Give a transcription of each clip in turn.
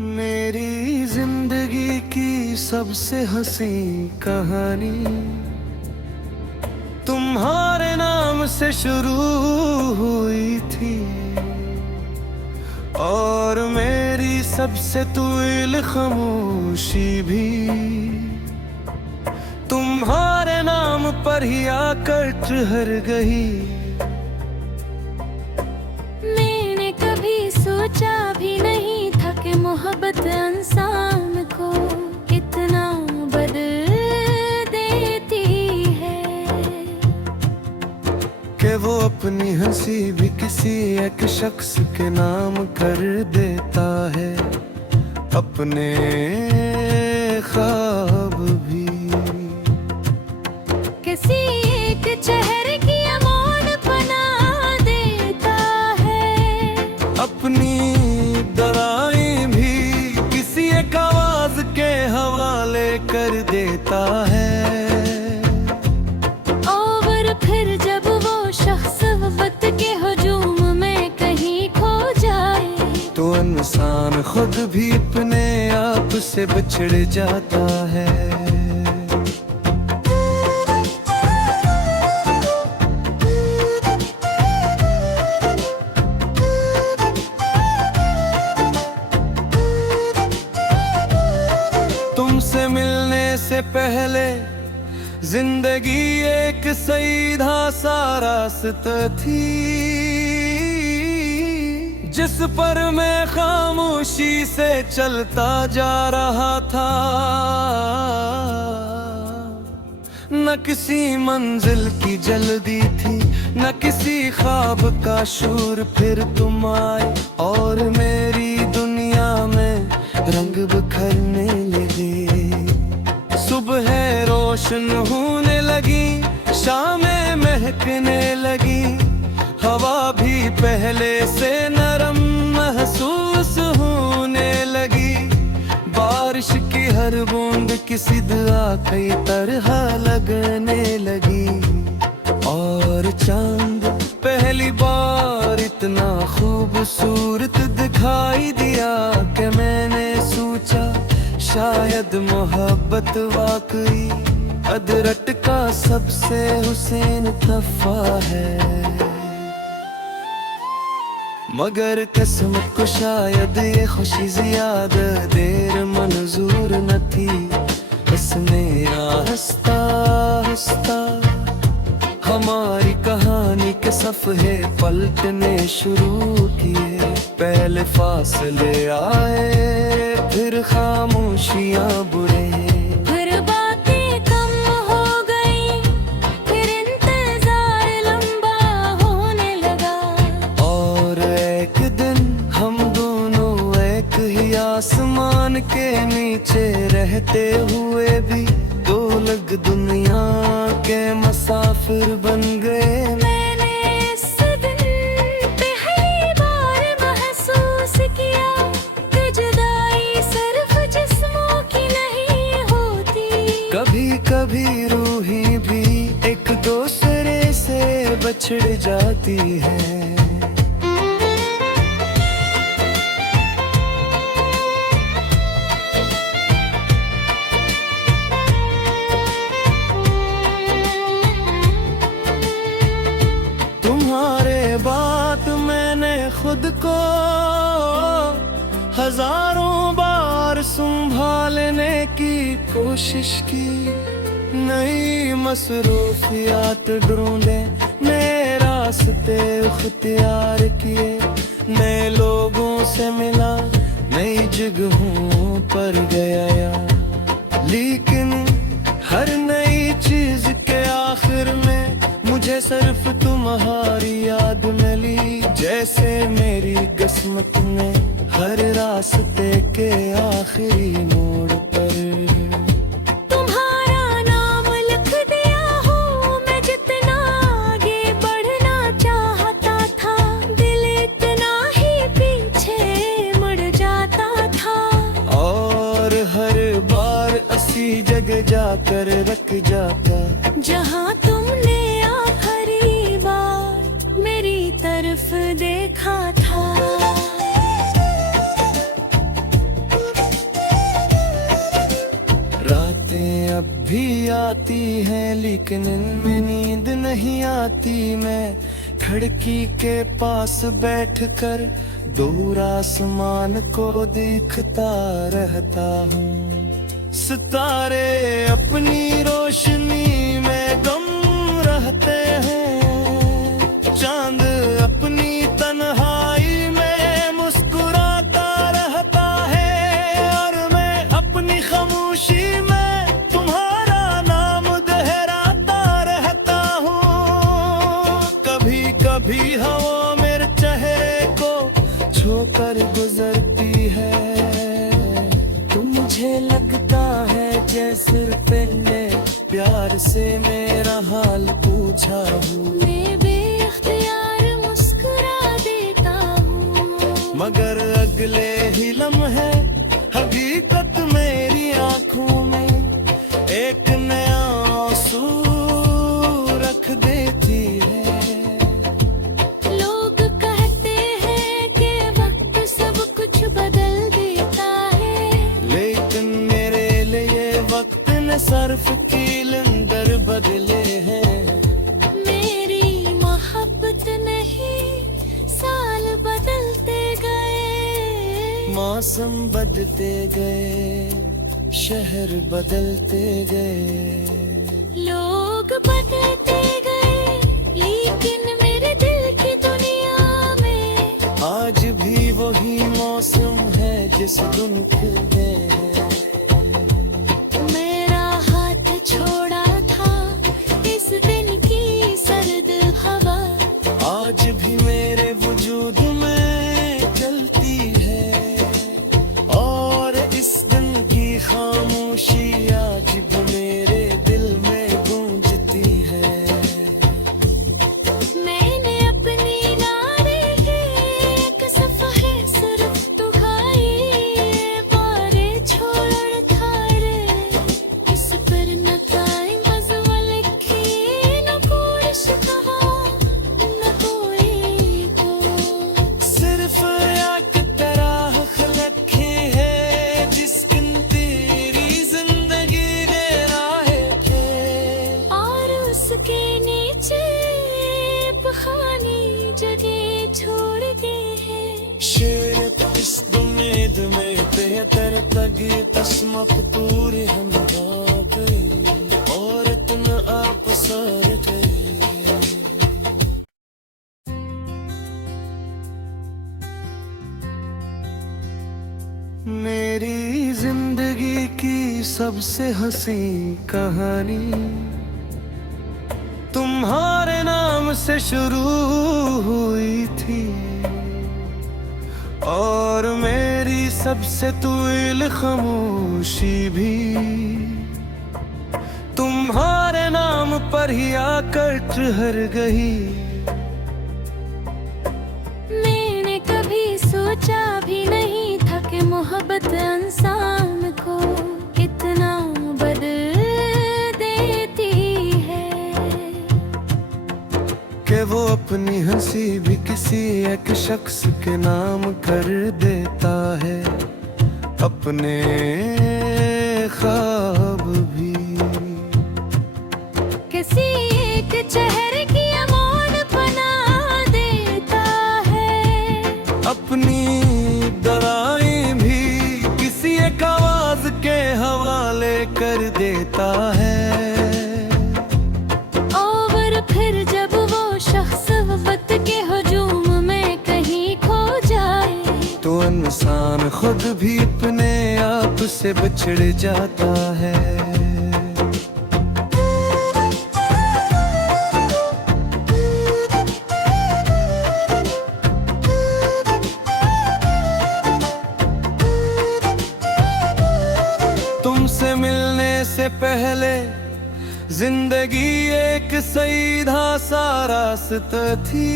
मेरी जिंदगी की सबसे हंसी कहानी तुम्हारे नाम से शुरू हुई थी, और मेरी सबसे तुइल खामोशी भी तुम्हारे नाम पर ही आकर ठहर गई। मैंने कभी सोचा भी नहीं था कि मोहब्बत इंसान को इतना बदल देती है, कि वो अपनी हंसी भी किसी एक शख्स के नाम कर देता है, अपने ख्वाब भी किसी एक चेहरे की अमोड़ बना देता है, अपनी दवाई भी किसी एक आवाज के हवाले कर देता है। और फिर जब वो शख्स वक्त के हुजूम में कहीं खो जाए, तो इंसान खुद भी अपने आप से बिछड़ जाता है। तुमसे मिलने से पहले जिंदगी एक सीधा सा रास्ता थी, जिस पर मैं खामोशी से चलता जा रहा था। न किसी मंजिल की जल्दी थी, न किसी ख्वाब का शोर, फिर तुम आए और मेरी दुनिया में रंग बिखरने लगे। सुबह रोशन होने लगी, शामें महकने लगी, हवा भी पहले से नरम महसूस होने लगी। बारिश की हर बूंद किसी दुआ की तरह लगने लगी, और चांद पहली बार इतना खूबसूरत दिखाई दिया कि मैंने सोचा शायद मोहब्बत वाकई अदरट का सबसे हुसैन तोहफा है। मगर किस्मत को शायद ये खुशी ज्यादा देर मंजूर न थी, इसने आहिस्ता आहिस्ता हमारी कहानी के सफ़े पलटने शुरू किए। पहले फासले आए, फिर खामोशियाँ बुरे, फिर बातें कम हो गई, फिर इंतजार लंबा होने लगा, और एक दिन हम दोनों एक ही आसमान के नीचे रहते हुए भी दो अलग दुनिया के मुसाफिर बन गए। मैंने इस दिन पहली बार महसूस किया कि जुदाई सिर्फ जिस्मों की नहीं होती, कभी कभी रूही भी एक दूसरे से बछड़ जाती है। तुम्हारे बाद मैंने खुद को हजारों बार संभालने की कोशिश की, नई मसरूफियात ढूंढे, नए रास्ते इख्तियार किए, नए लोगों से मिला, नई जगहों पर गया, लेकिन हर नई चीज के आखिर में मुझे सिर्फ तुम्हारी याद मिली। जैसे मेरी किस्मत में हर रास्ते के आखिरी मोड़ पर तुम्हारा नाम लिख दिया हूँ मैं, जितना आगे बढ़ना चाहता था, दिल इतना ही पीछे मुड़ जाता था, और हर बार ऐसी जगह जाकर रख जाता जहाँ तुमने आखिरी बार मेरी तरफ देखा था। भी आती है लेकिन इनमें नींद नहीं आती। मैं खिड़की के पास बैठकर दूर आसमान को देखता रहता हूँ। सितारे अपनी रोशनी में गम रहते हैं, चांद अपनी तन्हाई में मुस्कुराता रहता है, और मैं अपनी खामोशी में तुम्हारा नाम दोहराता रहता हूँ। कभी कभी हवा मेरे चेहरे को छूकर गुजरती है, तो मुझे लगता है जैसे पहले प्यार से मेरा हाल पूछा हूँ। मैं बेख्तियार मुस्कुरा देता हूँ, मगर अगले ही लम्हे हकीकत मेरी आंखों में एक नया आंसू रख देती है। लोग कहते हैं कि वक्त सब कुछ बदल देता है, लेकिन मेरे लिए वक्त ने सर्फ की लंदर बदले हैं। मेरी मोहब्बत नहीं साल बदलते गए, मौसम बदलते गए, शहर बदलते गए। लोग बदलते गए, लेकिन मेरे दिल की दुनिया में आज भी वही मौसम है जिस दिन खिले हैं। मेरा हाथ छोड़ा था इस दिन की सर्द हवा, आज भी मेरे वजूद में चलती है, और इस दिन की खामोशी आज भी मेरे दिल में गूंजती है। मैंने अपनी नारे के एक सफ़े सिर्फ तो खाई, पारे छोड़ थारे इस पर न काई मज़्म लिखी, न कोई कहा न कोई को। सिर्फ एक तरह रखी है जिसकिन तेरी जिंदगी दे राहे थे, और उसके नीचे बखानी जगह छोड़ दी है। शेर इस उम्मीद में बेहतर तगी तस्मा फतूर हम गई, और इतना आप सर गए। मेरी जिंदगी की सबसे हंसी कहानी तुम्हारे नाम से शुरू हुई थी, और मेरी सबसे तवील खामोशी भी तुम्हारे नाम पर ही आकर ठहर गई। मैंने कभी सोचा भी नहीं था कि मोहब्बत इंसान को इतना बदल देती है, कि वो अपनी हंसी भी किसी एक शख्स के नाम कर देता है, अपने ख्वाब भी किसी एक चेहरे की अमोल बना देता है, अपनी दवाई भी किसी एक आवाज के हवाले कर देता है। और फिर जब वो शख्स वक्त के हुजूम में कहीं खो जाए, तो इंसान खुद भी अपने आप से बिछड़ जाता है। तुमसे मिलने से पहले जिंदगी एक सीधा सा रास्ता थी,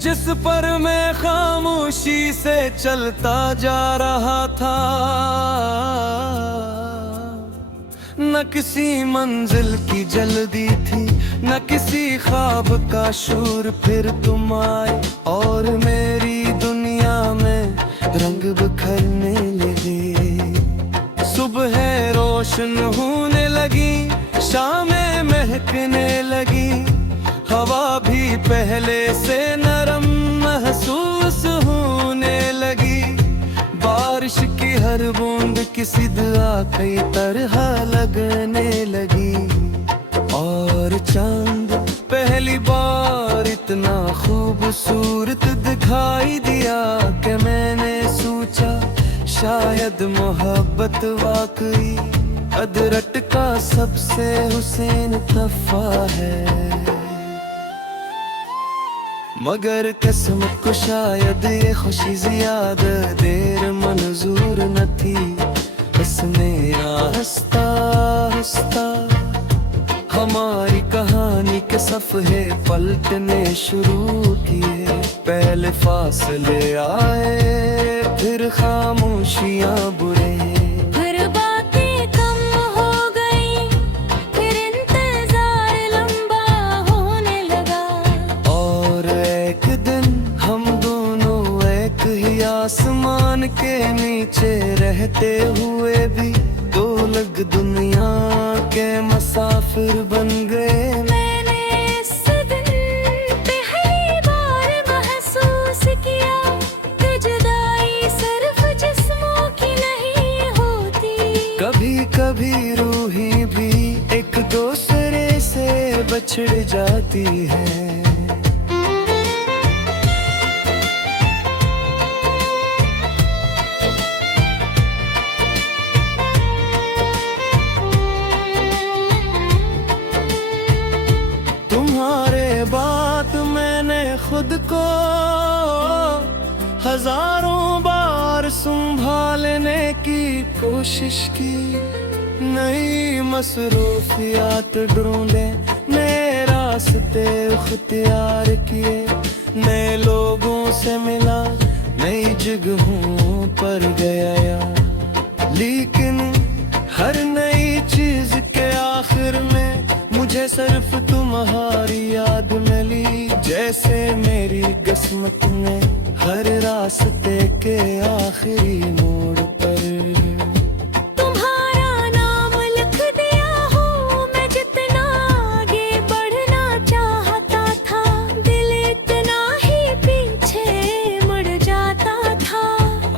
जिस पर मैं खामोशी से चलता जा रहा था। न किसी मंजिल की जल्दी थी, न किसी ख्वाब का शूर। फिर तुम आए और मेरी दुनिया में रंग बिखरने लगे। सुबह रोज रोशन होने लगी, शामें महकने लगी, हवा भी पहले से नरम महसूस होने लगी। बारिश की हर बूंद किसी दुआ की तरह लगने लगी, और चांद पहली बार इतना खूबसूरत दिखाई दिया कि मैंने सोचा शायद मोहब्बत वाकई अदरट का सबसे हुसैन तोहफा है। मगर किस्मत को शायद ये खुशी ज्यादा देर मंजूर न थी। बस मेरा हंसता हंसता हमारी कहानी के सफ़े पलटने शुरू किए। पहले फासले आए, फिर खामोशियां बुरे, फिर बातें कम हो गई, फिर इंतजार लंबा होने लगा। और एक दिन हम दोनों एक ही आसमान के नीचे रहते हुए भी दो अलग दुनिया के मुसाफिर बन गए। मैंने इस दिन पहली बार महसूस किया कि जुदाई सिर्फ जिस्मों की नहीं होती। कभी कभी रूहें भी एक दूसरे से बछड़ जाती है। तुम्हारे बात मैंने खुद को हजारों बार संभालने की कोशिश की। नई मसरूफियात ढूंढे, नए रास्ते इख्तियार किए, नए लोगों से मिला, नई जगहों पर गया। लेकिन हर नई चीज के आखिर में मुझे सिर्फ तुम्हारी याद मिली। जैसे मेरी किस्मत में हर रास्ते के आखिरी मोड़ पर तुम्हारा नाम लिख दिया हूँ मैं, जितना आगे बढ़ना चाहता था दिल इतना ही पीछे मुड़ जाता था।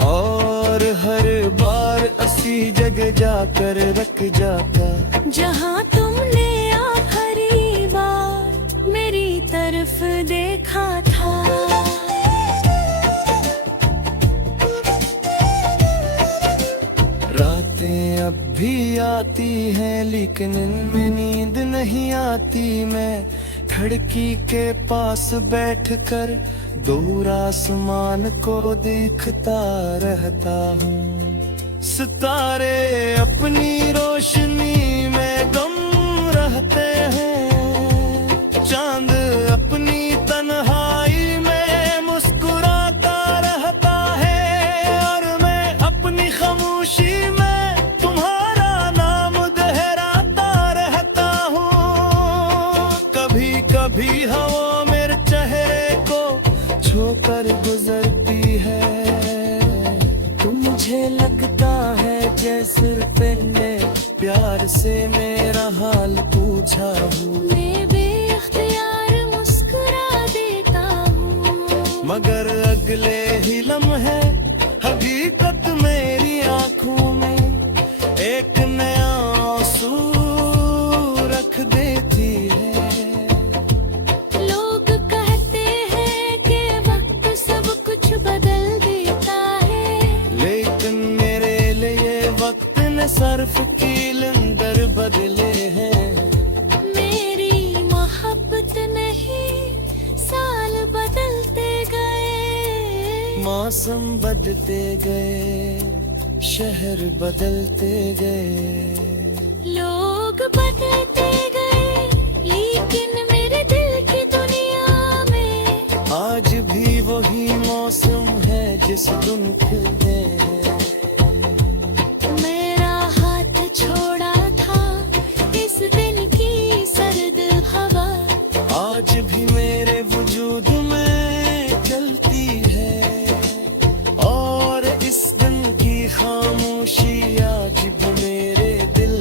और हर बार असी जगह जाकर रख जाता जहाँ तुमने आखिरी बार मेरी तरफ देखा था। रातें अब भी आती हैं लेकिन इनमें नींद नहीं आती। मैं खिड़की के पास बैठकर दूर आसमान को देखता रहता हूँ। सितारे अपनी रोशनी में गम रहते हैं, चांद अपनी तन्हाई में मुस्कुराता रहता है, और मैं अपनी खामोशी में तुम्हारा नाम दोहराता रहता हूँ। कभी कभी हवा मेरे चेहरे को छूकर गुजरती है, तो मुझे लगता है जैसे पहले प्यार से मेरा हाल पूछा हूँ। मैं बेख्तियार मुस्कुरा देता हूँ, मगर अगले ही लम्हे हकीकत मेरी आंखों में एक नया आंसू रख देती है। लोग कहते हैं कि वक्त सब कुछ बदल देता है, लेकिन मेरे लिए वक्त ने सर्फ की लंगर बदले हैं। मेरी मोहब्बत नहीं साल बदलते गए, मौसम बदलते गए, शहर बदलते गए, लोग बदलते गए, लेकिन मेरे दिल की दुनिया में आज भी वही मौसम है जिस दिन खिलते हैं। मेरा हाथ छोड़ा था इस दिन की सर्द हवा, आज भी मेरे वजूद में चलती है, और इस दिन की खामोशी आज भी मेरे दिल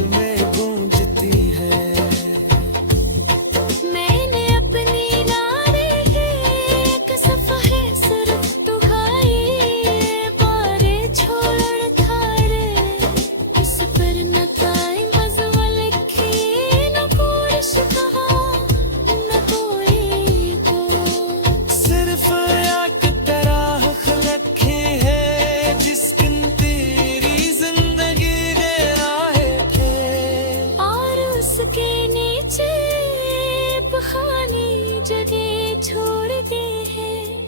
जगह छोड़ गए हैं।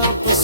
आप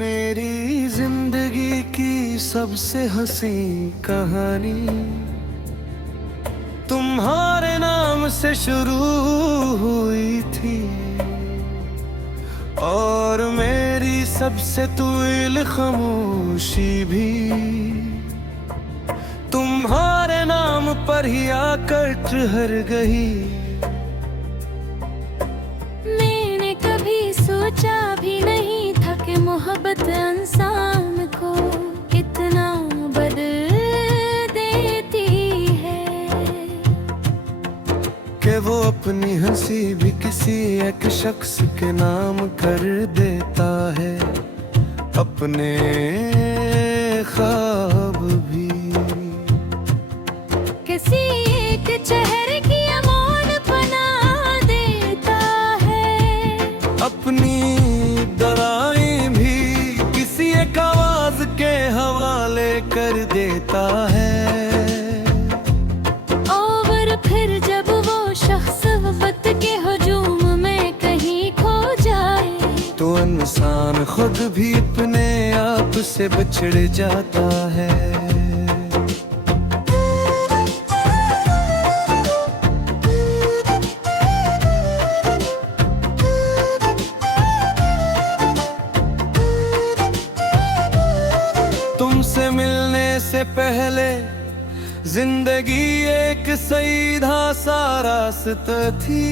मेरी जिंदगी की सबसे हंसी कहानी तुम्हारे नाम से शुरू हुई थी और मेरी सबसे तवील खामोशी भी तुम्हारे नाम पर ही आकर ठहर गई। मैंने कभी सोचा भी नहीं था कि मोहब्बत इंसान को इतना बदल देती है कि वो अपनी हंसी भी किसी एक शख्स के नाम कर देता है, अपने ख्वाब भी किसी एक चेहरे की अमोल बना देता है, अपनी दवाई भी किसी एक आवाज के हवाले कर देता है। और फिर जब वो शख्स वक्त के हुजूम में कहीं खो जाए तो इंसान खुद भी अपने आप से बिछड़ जाता है। तुमसे मिलने से पहले जिंदगी एक सीधा सा रास्ता थी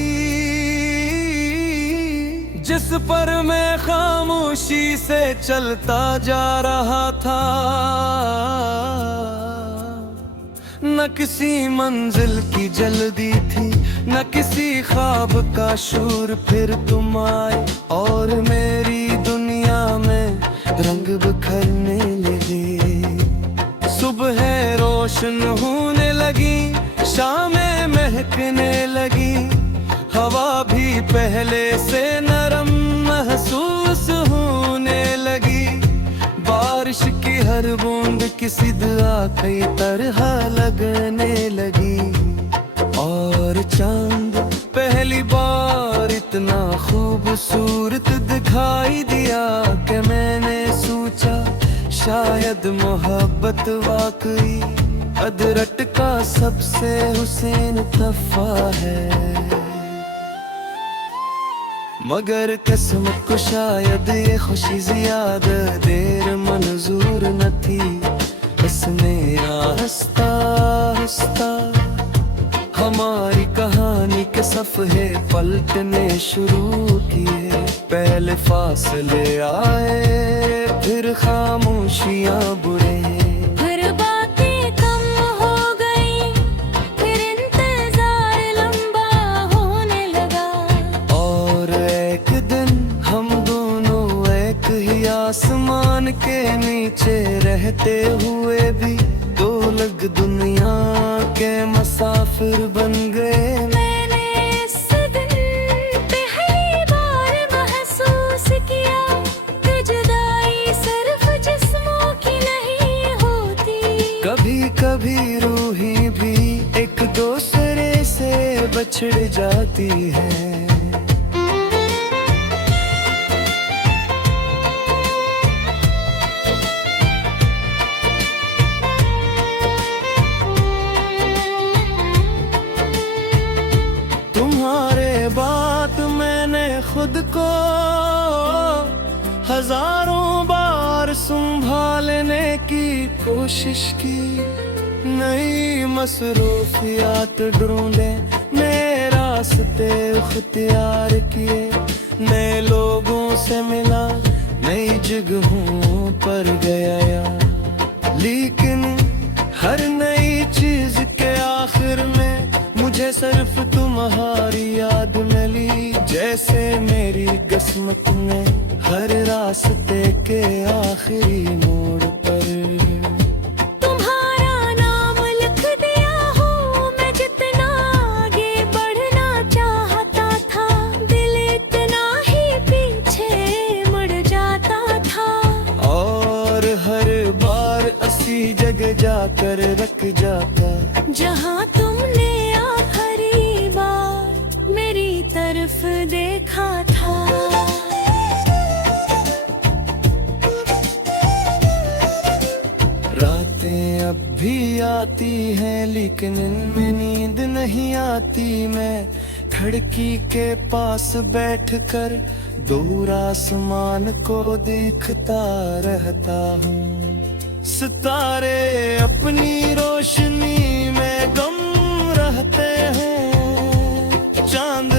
जिस पर मैं खामोशी से चलता जा रहा था। न किसी मंजिल की जल्दी थी न किसी ख्वाब का शूर, फिर तुम आए और मेरी दुनिया में रंग बिखरने लगे। सुबह रोशन होने लगी, शामें महकने लगी, हवा भी पहले से नरम महसूस होने लगी। बारिश की हर बूंद किसी दुआ की तरह लगने लगी और चांद पहली बार इतना खूबसूरत दिखाई दिया कि मैंने सोचा शायद मोहब्बत वाकई अदरट का सबसे हुसैन तोहफा है। मगर किस्मत को शायद ये खुशी ज्यादा देर मंजूर न थी। इसने हंसता हंसता हमारी कहानी के सफ़े पलटने शुरू किए। पहले फासले आए फिर खामोशियाँ बुरे, फिर बातें कम हो गई, फिर इंतजार लंबा होने लगा। और एक दिन हम दोनों एक ही आसमान के नीचे रहते हुए भी दो अलग दुनिया के मुसाफिर बन गए। मैंने इस दिन पहली बार महसूस किया कि जुदाई सिर्फ जिस्मों की नहीं होती, कभी कभी रूहें भी एक दूसरे से बछड़ जाती है। तुम्हारे बात मैंने खुद को हजारों बार संभालने की कोशिश की। नई मसरूफियात ढूंढे नए रास्ते इख्तियार किए, नए लोगों से मिला नई जगहों पर गया। लेकिन हर नई चीज के आखिर में मुझे सिर्फ तुम्हारी याद मिली, जैसे मेरी किस्मत में हर रास्ते के आखिरी मोड़ पर तुम्हारा नाम लिख दिया हो। मैं जितना आगे बढ़ना चाहता था सिर्फ देखा था। रातें अब भी आती हैं लेकिन इनमें नींद नहीं आती। मैं खिड़की के पास बैठकर दूर आसमान को देखता रहता हूँ। सितारे अपनी रोशनी में गम रहते हैं, चांद